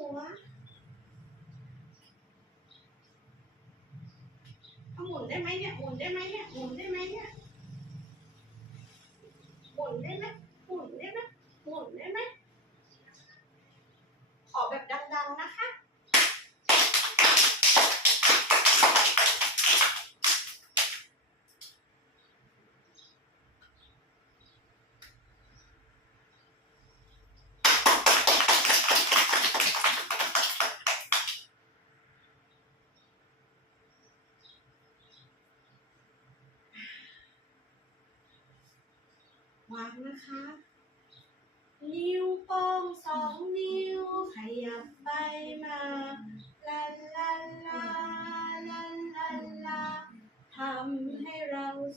หัวเอาหมุนได้ไหมเนี่ยหมุนได้ไหมเนี่ยหมุนได้ไหมเนี่ยหมุนได้ไหมหมุนได้ไหมหมุนได้ไหม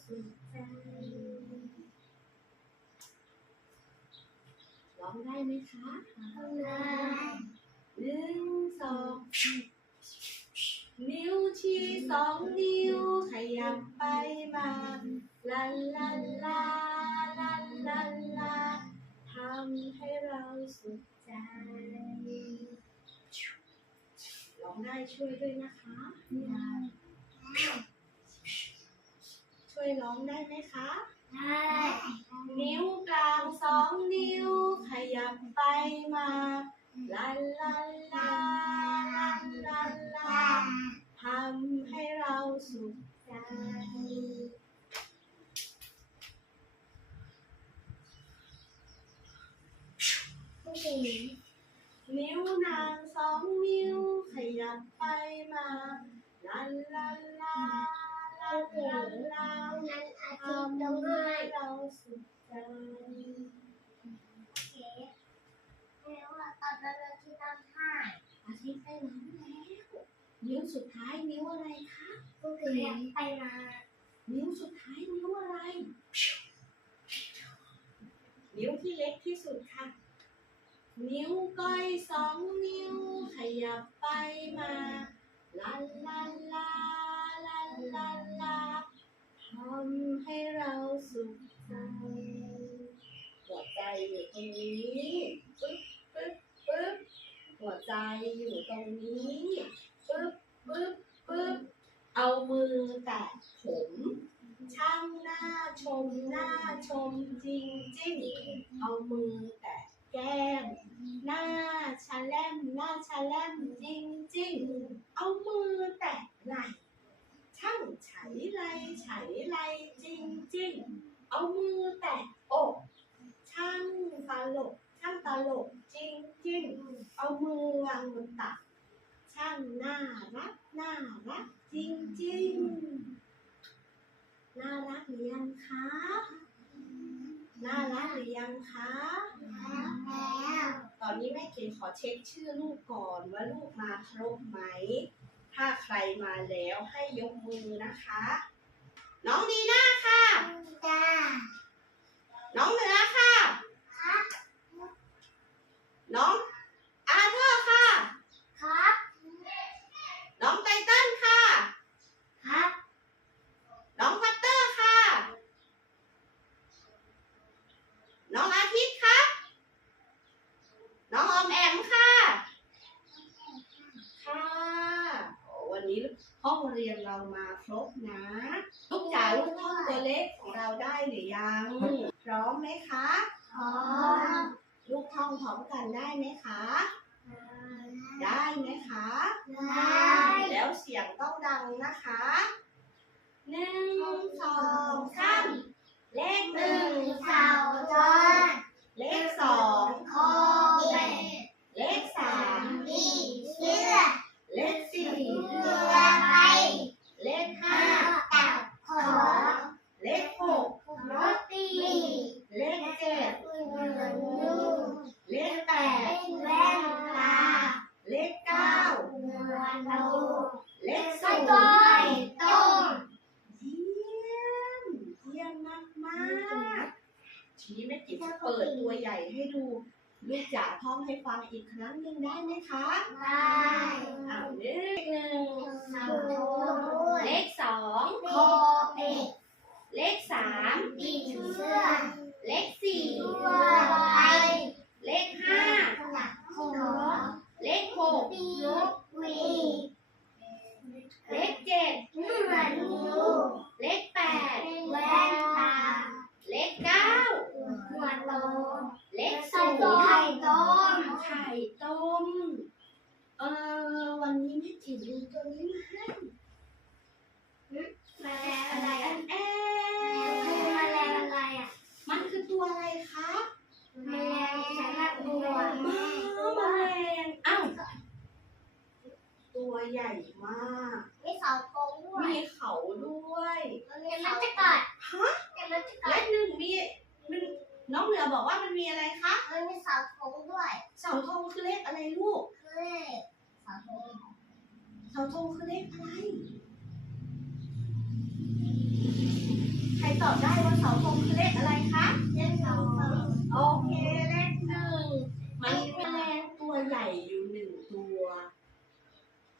สุขใจร้องได้ไหมคะหนึ่งสองนิ้วชี้สองนิ้วขยับไปมาลาลาลาลาลาลาทำให้เราสุขใจร้องได้ช่วยด้วยนะคะ ช่วยร้องได้ไหมคะนิ้วกลางสองนิ้ว ขยับไปมาลาลาลาลาลาลาทำให้เราสุขใจนิ้วนางสองนิ้ว ขยับไปมาลาลาลา เราถึงเรานั้นอาทิตย์ตรงไห้เราสุขใจโอเคแปลว่าตอนนั้นเราที่ตั้งห้าอาทิตย์ไปร้านแล้วนิ้วสุดท้ายนิ้วอะไรคะก็คือไปมานิ้วสุดท้ายนิ้วอะไร นิ้วที่เล็กที่สุดค่ะ นิ้วก้อยสองนิ้วขยับไปมาลาลาลา ลาลาลาทำให้เราสุขใจหัวใจอยู่ตรงนี้ปึ๊บปึ๊บปึ๊บหัวใจอยู่ตรงนี้ปึ๊บปึ๊บปึ๊บเอามือแตะผมช่างหน้าชมหน้าชมจริงจริงเอามือแตะแก้มหน้าชะแลมหน้าชะแลมจริงจริงเอามือแตะไหล่ ช่างไฉไหลไฉไหลจริงจริงเอามือแตะอกช่างตลกช่างตลกจริงจริงเอามือวางบนตักช่างน่ารักน่ารักจริงจริงน่ารักหรือยังคะน่ารักหรือยังคะตอนนี้แม่เกดขอเช็คชื่อลูกก่อนว่าลูกมาครบไหม ถ้าใครมาแล้วให้ยกมือนะคะ น้องดีน่าค่ะน้องเหนือ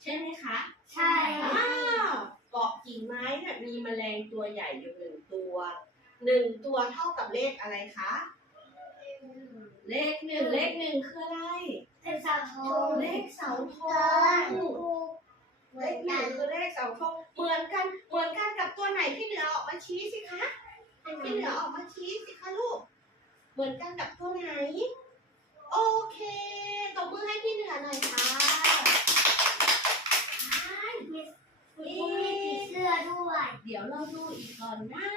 ใช่ไหมคะใช่อ้าวเกาะกิ่งไม้เนี่ยมีแมลงตัวใหญ่อยู่หนึ่งตัวหนึ่งตัวเท่ากับเลขอะไรคะ เลขหนึ่งเลขหนึ่งคืออะไร เลขเสาโค้งเลขเสาธเกินงเหมืเลอนขหกันึ่นงคือเลขเสาธงเหมือนกันเหมือนกันกับตัวไหนที่เหนือออกมาชี้สิคะที่เหนือออกมาชี้สิคะลูก เหมือนกันกับตัวไหน โอเคตบมือให้พี่เหนือหน่อยค่ะมี มีผีเสื้อด้วยเดี๋ยวเราดูอีกก่อนนะ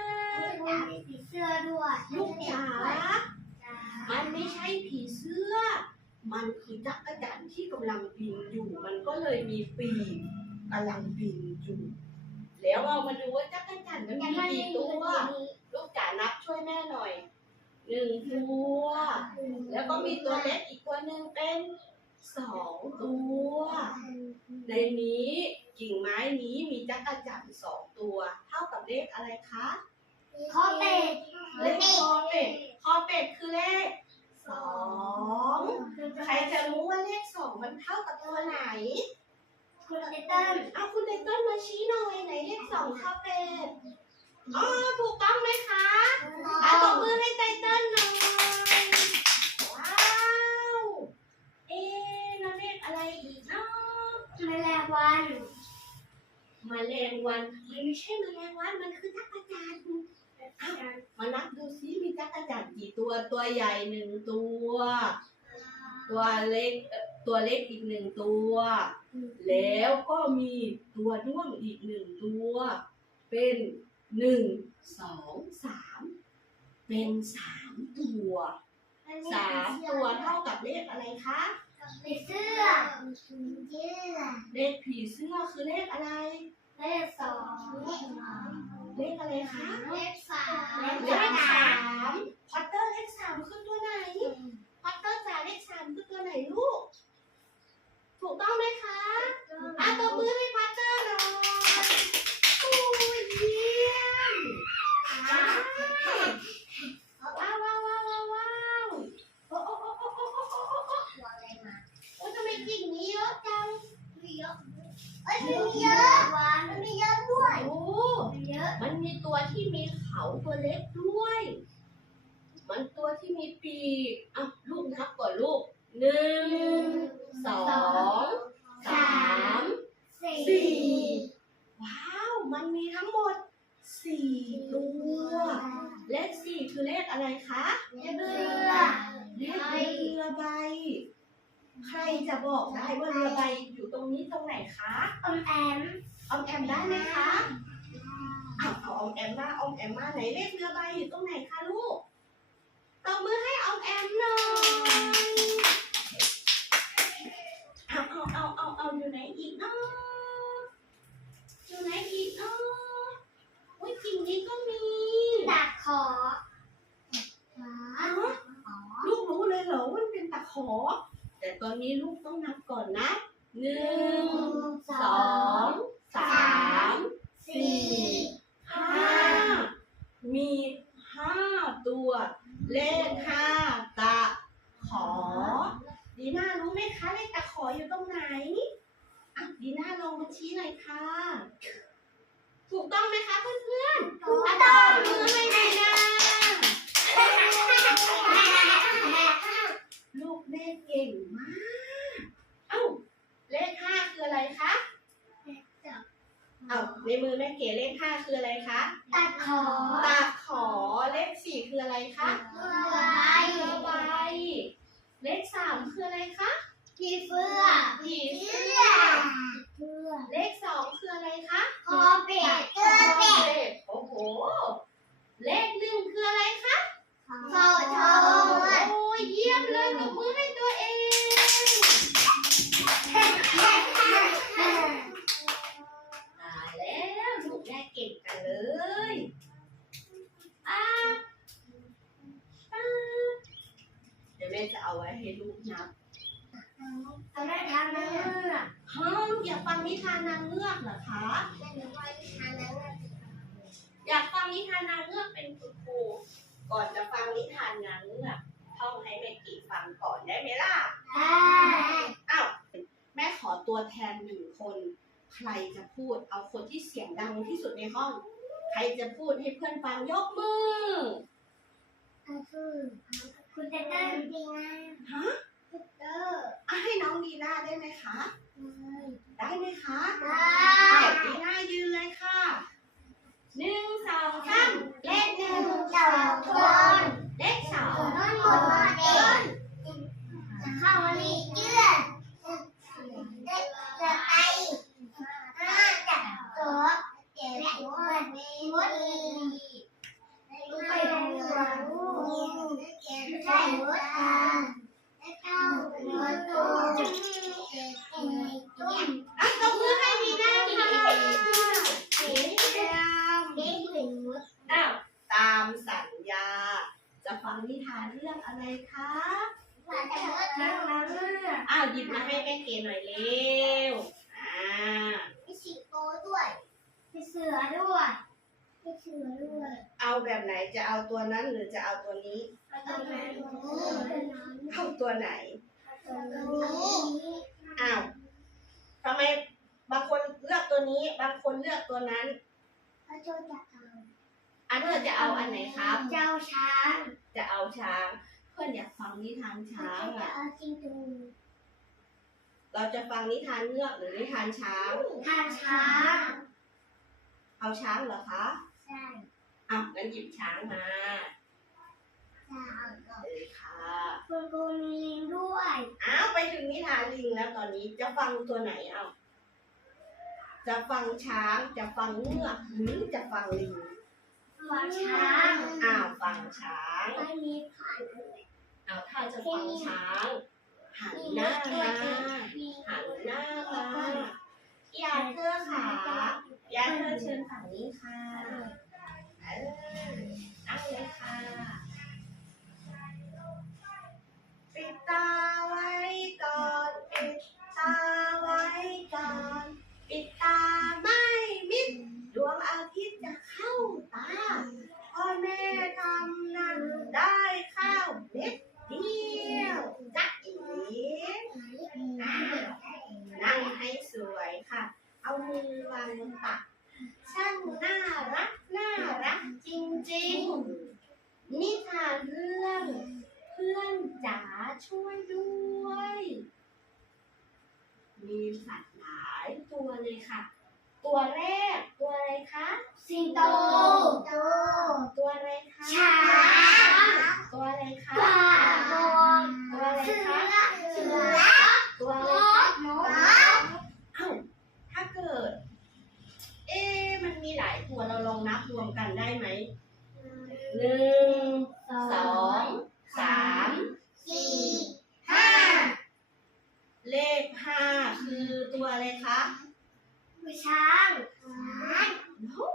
มีผีเสื้อด้วยลูกจ๋าจ้ามันไม่ใช่ผีเสื้อ มันคือจักรจันทร์ที่กำลังบินอยู่ มันก็เลยมีปีกกำลังบินอยู่ แล้วเรามาดูว่าจักรจันทร์มันมีกี่ตัวลูกจ๋านับช่วยแม่หน่อยหนึ่งตัว แล้วก็มีตัวเล็กอีกตัวหนึ่งเป็นสองตัว ในนี้ กิ่งไม้นี้มีจักรจันทร์สองตัว เท่ากับเลขอะไรคะข้อเป็ดเลขคอเป็ดคอเป็ดคือเลขสองใครจะรู้ว่าเลขสองมันเท่ากับตัวไหน คุณไตเติ้ลเอาคุณไตเติ้ลมาชี้หน่อยไหนเลขสองคอเป็ดอ๋อถูกต้องไหมคะเอาตบมือให้ไตเติ้ลหน่อยว้าวเอ๊ะแล้วเลขอะไรอีกเนาะแมลงวัน แมลงวันมันไม่ใช่แมลงวันมันคือจักรจันทร์อ้าวมานับดูซิมีจักรจันทร์กี่ตัวตัวใหญ่หนึ่งตัว ตัวเล็กเอ่อตัวเล็กอีกหนึ่งตัว แล้วก็มีตัวด้วงอีกหนึ่งตัว เป็นหนึ่งสองสามเป็นสามตัวสามตัวเท่ากับเลขอะไรคะ ผีเสื้อผีเสื้อเลขผีเสื้อคือเลขอะไร เลขสองเลขสามเลขอะไรคะ เลขสามเลขสามพอตเตอร์เลขสามคือตัวไหนพอตเตอร์จ๋าเลขสามคือตัวไหนลูก ถูกต้องไหมคะอะตบมือให้พอตเตอร์หน่อย เอ้ยมีเยอะมันมีเยอะด้วยโอ้มีเยอะ มันมีตัวที่มีเขาตัวเล็กด้วย มันตัวที่มีปีกอะลูกนับก่อนลูกหนึ่งสองสามสี่สี่ว้าว มันมีทั้งหมดสี่ตัว เลขสี่คือเลขอะไรคะ เลขเรือเลขเรือใบ ใครจะบอกได้ว่าเรือใบอยู่ตรงนี้ตรงไหนคะอมแอมออมแอมได้ไหมคะอ้าวเอาออมแอมมาออมแอมมาไหนเลขเรือใบอยู่ตรงไหนคะลูกตบมือให้ออมแอมหน่อยเอาเอาเอาเอาเอาอยู่ไหนอีกเนาะอยู่ไหนอีกเนาะอุ้ยกิ่งนี้ก็มีดักขออ้าวลูกรู้เลยเหรอว่ามันเป็นตะขอ แต่ตอ นนี้ลูกต้องนับก่อนนะหนึ่งสองสามสี่ ห้ามีห้าตัว เลขห้าตะขอ ดีน่ารู้ไหมคะเลขตะขออยู่ตรงไหนอะดีน่าลองมาชี้หน่อยค่ะ ถูกต้องไหมคะเพื่อนๆ ถูก อะ ต้ ต อบ ง มือให้หน่อยนะ ลูกแม่เก่งมาก เอ้า เก๋เลขห้าคืออะไรคะ ตัดขอ ตาขอเลขสี่คืออะไรคะ เรือใบ เรือใบเลขสามคืออะไรคะ ผีเสื้อ ผี เสื้ เสื้ อ อ เสื้อ เลขสองคืออะไรคะ คอเป็ดเสื้อเป็ด โอ้โห เลขหนึ่งคืออะไรคะ โทษโทษ โอ้ยเยี่ยมเลยตบมือให้ตัวเอง ตายแล้วลูกแม่เก่งกันเลยป้าป้าเดี๋ยวแม่จะเอาไว้ให้ลูกนับ เอาได้ทางนั้นเมื่อ ฮะลูกอยากฟังนิทานนางเงือกเหรอคะ แม่หนูไปทางนั้น อยากฟังนิทานนางเงือกเป็นคุณครู ก่อนจะฟังนิทานนางเงือกท่องให้แม่กี่ฟังก่อนได้ไหมล่ะ ได้ อ้าว แม่ขอตัวแทนหนึ่ง คน ใครจะพูดเอาคนที่เสียงดังที่สุดในห้อง ใครจะพูดให้เพื่อนฟังยกมือคือคุณจะได้จริงนะฮะคุณเตอร์อะให้น้องดีน่าได้ไหมคะ ได้ไหมคะได้อ้าวดีน่ายืนเลยค่ะหนึ่งสองสามเลขหนึ่งสองคนเลขสองต้นหมดเด็กจะเข้าวันนี้เชื่อ ฟังนิทานเรื่องอะไรคะ ผ่านจากมดทางนั้นอ้าวหยิบมาให้แม่เกหน่อยเร็ว อ่ามีสิงโตด้วยมีเสือด้วยมีเสือด้วย เอาแบบไหนจะเอาตัวนั้นหรือจะเอาตัวนี้ตรงนี้เอาตัวไหนตรงนี้อ้าวทำไมบางคนเลือกตัวนี้ บางคนเลือกตัวนั้นพระเจ้าจะเอาอันเธอจะเอาอันไหนครับเจ้าช้าง จะเอาช้างเพื่อนอยากฟังนิทานช้างจะอะเอาจิงจูเราจะฟังนิทานเงือกหรือนิทานช้างท่าช้าง เอาช้างเหรอคะใช่อะงั้นหยิบช้างมาจะเอาก่อนเลยค่ะคุณครูมีลิงด้วยอ้าวไปถึงนิทานลิงแล้วตอนนี้จะฟังตัวไหนเอาจะฟังช้างจะฟังเงือกหรือจะฟังลิงหัวช้างอ้าวฟังช้างไม่มีผ่านเลย เอาถ้าจะฟังช้างหันหน้ามาหันหน้ามาอย่าเธอขาอย่าเธอเชิญฝั่งนี้ค่ะเออนั่งเลยค่ะปิดตาไว้ก่อนปิดตาไว้ก่อนปิดตาไม่มิดดวงอาทิตย์จะเข้าตาพ่อแม่ทำนั้นได้ข้าวเม็ด เดียวจ๊ะอีอ้าวนั่งให้สวยค่ะ เอามือวางบนตักช่างน่ารักน่ารักจริงๆ นิทานเรื่องเพื่อนจ๋าช่วยด้วย มีสัตว์หลายตัวเลยค่ะ ตัวแรกตัวอะไรคะสิงโตโตตัวอะไรคะช้างตัวอะไรคะ ปลาบอง ตัวอะไร เสือ คะ เสือ ตัวอะไร น คะ กนก เอ้าถ้าเกิด เอ๊ะมันมีหลายตัวเราลองนับรวมกันได้ไหมหนึ่งสองสามสี่ห้าเลขห้าคือตัวอะไรคะช้างช้างโน้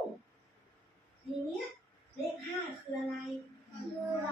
ทีเนี้ยเลขห้าคืออะไรเรืออะไร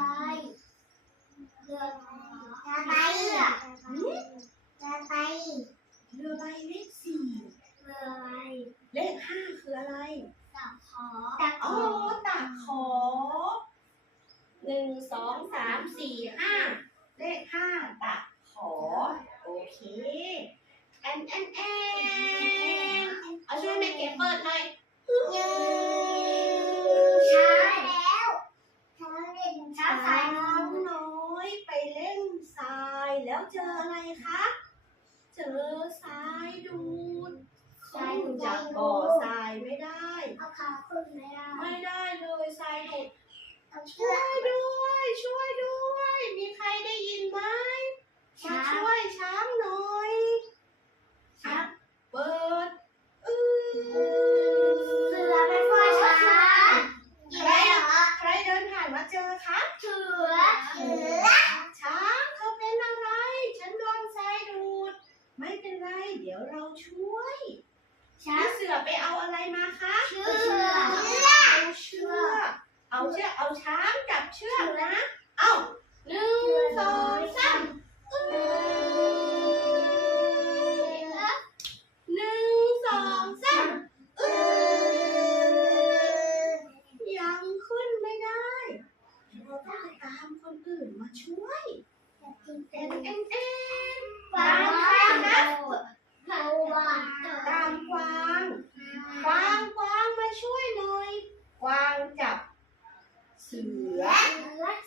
เสือ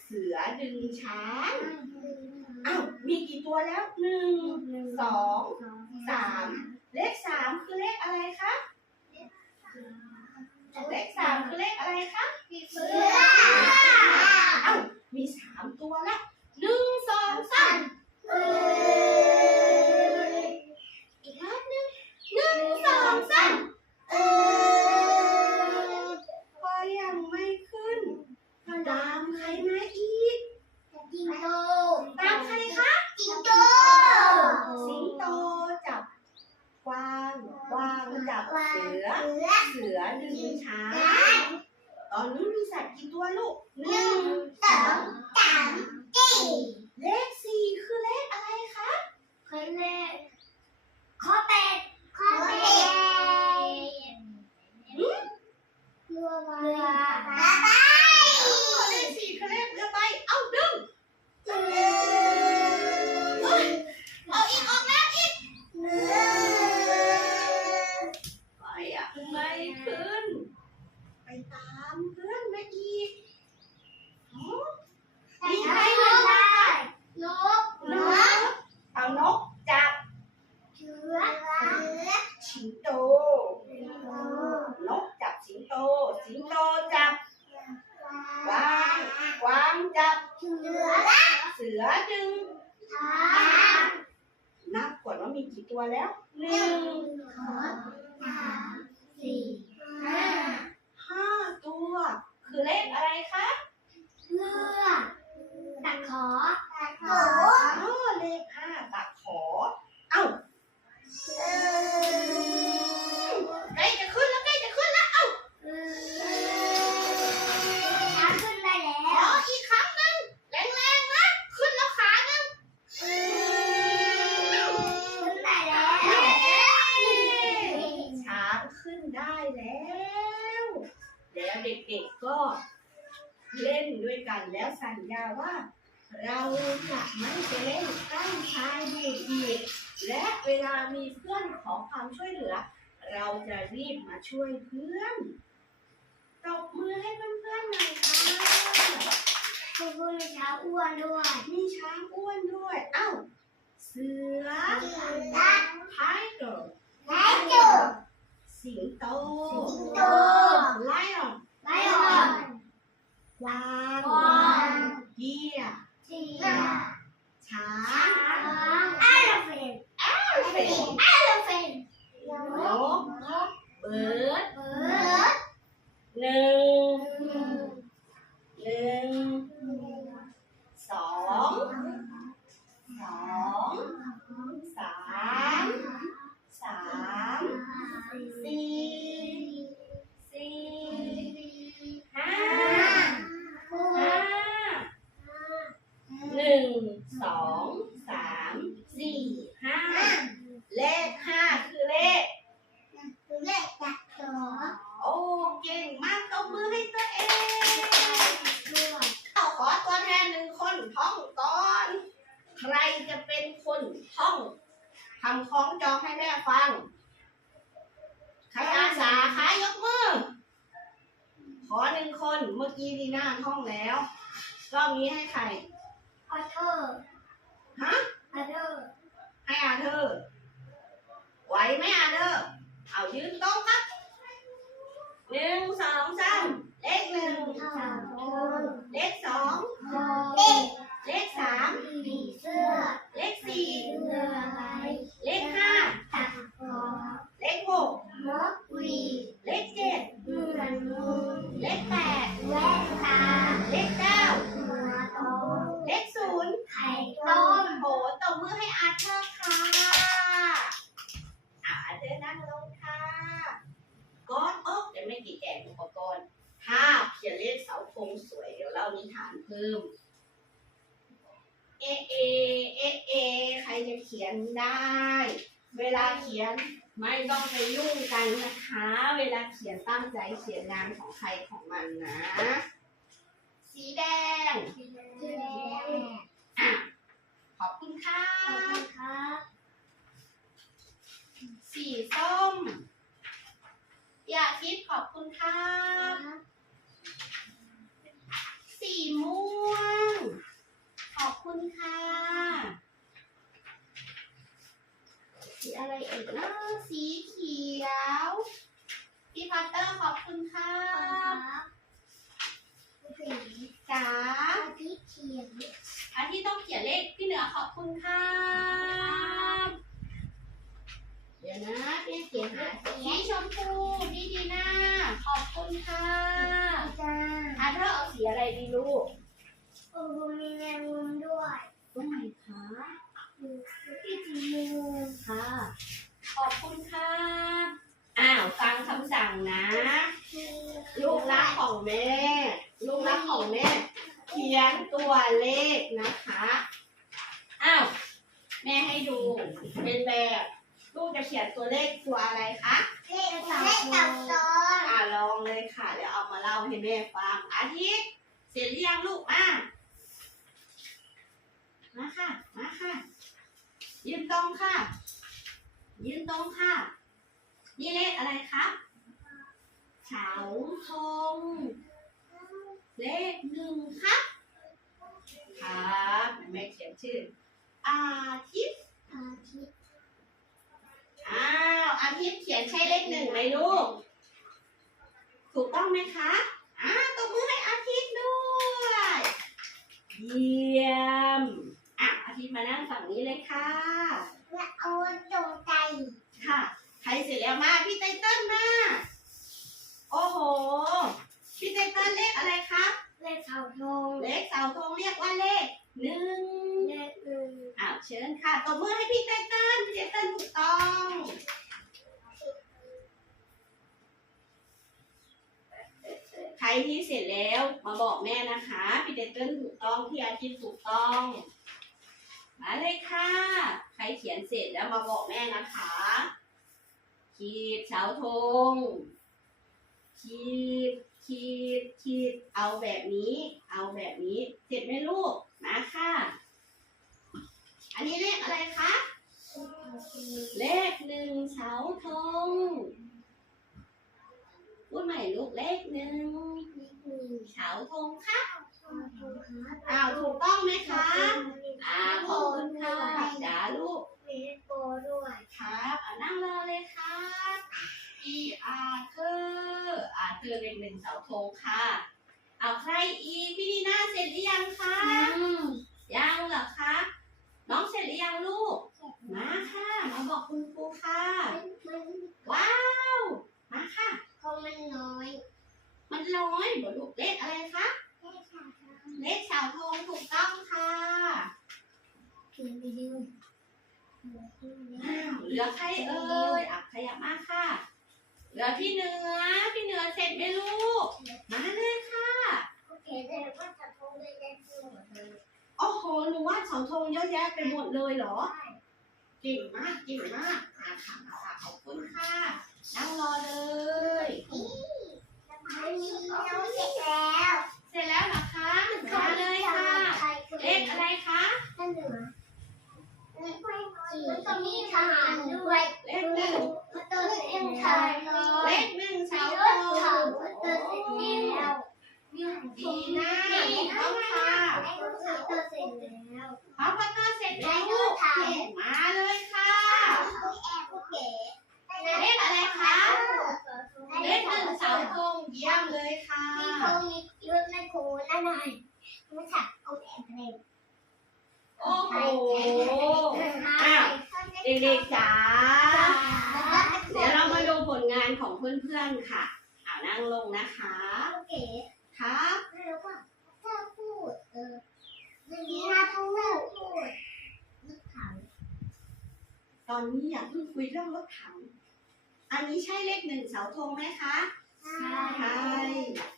เสือดึงช้าง อ้าว มีกี่ตัวแล้วหนึ่ง สอง สาม เลขสามคือเลขอะไรคะ เลขสามคือเลขอะไรคะเสืออ้าวมีสามตัวแล้วหนึ่งสองสามอีกรอบหนึ่งหนึ่งสองสามเออ อ เสือหนึ่งช้างตอนนี้มีสัตว์กี่ตัวลูกหนึ่งสองสามสี่เลขสี่คือเลขอะไรครับ มีช้างอ้วนด้วย เอ้า เสือ tiger สิงโต lion กวางกวาง deer ช้าง elephant นก bird หนึ่งหนึ่ง องสามสามสี่สี่ห้าห้าหนึ่งสอง เอะเอใครจะเขียนได้ เวลาเขียนไม่ต้องไปยุ่งกันนะคะ เวลาเขียนตั้งใจเขียนงานของใครของมันนะ สีแดงสีแดงอะขอบคุณค่ะขอบคุณครับสีส้ม อย่าคิดขอบคุณครับสีม่วง ขอบคุณค่ะสีอะไรเอ่ยนะสีเขียวพี่พัตเตอร์ขอบคุณค่ะสีจ๋าที่เขียนอาที่ต้องเขียนเลขพี่เหนือขอบคุณค่ะเดี๋ยวนะพี่เขียนหาสีชมพูพี่ดีน่าขอบคุณค่ะจ้าอาเธอเอาสีอะไรดีลูก โอ้โหมีแมงมุมด้วยตรงไหนคะที่สีม่วงค่ะ ขอบคุณค่ะอ้าวฟังคำสั่งนะ ลูกรักของแม่ ลูกรักของแม่ เขียนตัวเลขนะคะ อ้าว แม่ให้ดูเป็นแบบ ลูกจะเขียนตัวเลขตัวอะไรคะ เลขเลขตับซ้อนอ่าลองเลยค่ะ เดี๋ยวเอามาเล่าให้แม่ฟัง อาทิตย์ เสร็จหรือยังลูกมา มาค่ะ มาค่ะ ยืนตรงค่ะ ยืนตรงค่ะ นี่เลขอะไรครับเฉาธงเลขหนึ่งครับครับแม่เขียนชื่อ อาทิตย์อาทิตย์อ้าวอาทิตย์เขียนใช่เลขหนึ่งไหมลูก ถูกต้องไหมคะอ่าตบมือให้อาทิตย์ด้วย เยี่ยม อะอาทิตย์มานั่งฝั่งนี้เลยค่ะ และเอาจงใจค่ะ ใครเสร็จแล้วมาพี่ไตเติ้ลมา โอ้โห พี่ไตเติ้ลเลขอะไรครับ เลขเสาธงเลขเสาธงเรียกว่าเลขหนึ่งเลขหนึ่งอ้าวเชิญค่ะตบมือให้พี่ไตเติ้ลพี่ไตเติ้ลถูกต้องใครที่เสร็จแล้วมาบอกแม่นะคะ พี่ไตเติ้ลถูกต้อง พี่อาทิตย์ถูกต้อง มาเลยค่ะ ใครเขียนเสร็จแล้วมาบอกแม่นะคะ ขีดเสาธง ขีด ขีด ขีด เอาแบบนี้ เอาแบบนี้ เสร็จไหมลูก มาค่ะ อันนี้เลขอะไรคะ เลขหนึ่งเสาธงพูดใหม่ลูกเลขหนึ่งเลขหนึ่งเสาธงค่ะ อ้าวถูกต้องไหมคะอ่าขอบคุณค่ะจ๋าลูกมีเลขโบด้วยครับอ่านั่งรอเลยครับอีอาเธอร์อาเธอร์เลขหนึ่งเสาธงค่ะเอาใครอีกพี่นีน่าเสร็จหรือยังคะยังเหรอคะน้องเสร็จหรือยังลูกมาค่ะมาบอกคุณครูค่ะมันว้าวมาค่ะคงมันน้อย มันร้อยเหรอลูกเลขอะไรคะ เลขเสาธงถูกต้องค่ะเขียนไปดูอ้าวเหลือใครเอ่ยอะขยับมาค่ะ เหลือพี่เหนือ พี่เหนือเสร็จไหมลูก มาเลยค่ะ โอเคแต่ว่าจะทงได้ได้ทั้งหมดเลยโอ้โหหนูวาดเสาธงเยอะแยะไปหมดเลยเหรอ เก่งมากเก่งมากอะค่ะค่ะขอบคุณค่ะนั่งรอเลยอันนี้เราเสร็จแล้ว เสร็จแล้วเหรอคะ มาเลยค่ะ เลขอะไรคะ ท่านเหนือมันก็มีทหารด้วย เลขหนึ่ง มันตัวเอ็มชายเล เลย ขหนึ่งเสาธง เขามันตัวเสร็จแล้ว ดีนะถูกต้องค่ะ เขาตัวเสร็จแล้ว พอพัตเตอร์เสร็จแล้วลูกมาเลยค่ะ เขาแอบเขาเก๋ เลขอะไรคะ เลขหนึ่งเสาธงเยี่ยมเลยค่ะ มีคงมีเยอะไม่โคนั่นหน่อยไม่สักเอาแอบเลย โอ้โห อ้าว เด็กๆจ๋า เดี๋ยวเรามาดูผลงานของเพื่อนๆค่ะเอานั่งลงนะคะโอเคครับแล้วก็ถ้าพูดเออมันมีหน้าพูดพูดนึกถามตอนนี้อย่าเพิ่งคุยเรื่องรถถัง อันนี้ใช่เลขหนึ่งเสาธงไหมคะใช่ใช่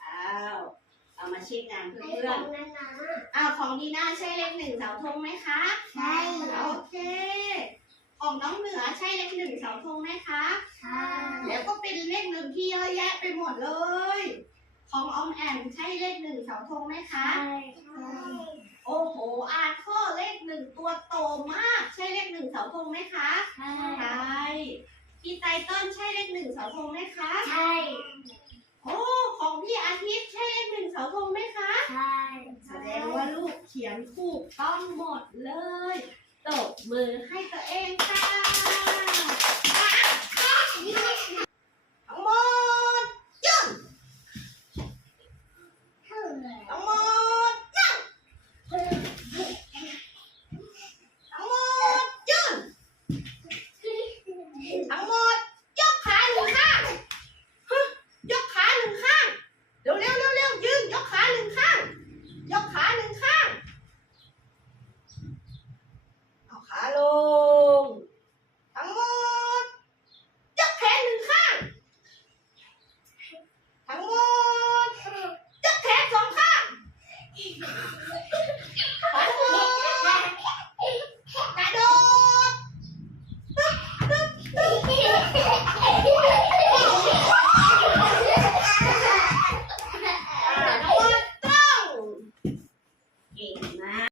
อ้าวเอามาเช็คงานเพื่ไอ้ขออนงนั้นนะๆอ้าวของดีน่าใช่เลขหนึ่งเสาธงไหมคะ ใช่โอเค ของน้องเหนือใช่เลขหนึ่งเสาธงไหมคะใช่แล้วก็เป็นเลขหนึ่งที่เยอะแยะไปหมดเลย ของออมแอมใช่เลขหนึ่งเสาธงไหมคะใช่ใช่โอ้โห อ่านข้อเลขหนึ่งตัวโตมาก ใช่เลขหนึ่งเสาธงไหมคะใช่ใช่ พี่ไตเติ้ลใช่เลขหนึ่งเสาธงไหมคะ ใช่ โอ้ ของพี่อาทิตย์ใช่เลขหนึ่งเสาธงไหมคะ ใช่ แสดงว่าลูกเขียนถูกต้องหมดเลย ตบมือให้ตัวเองค่ะ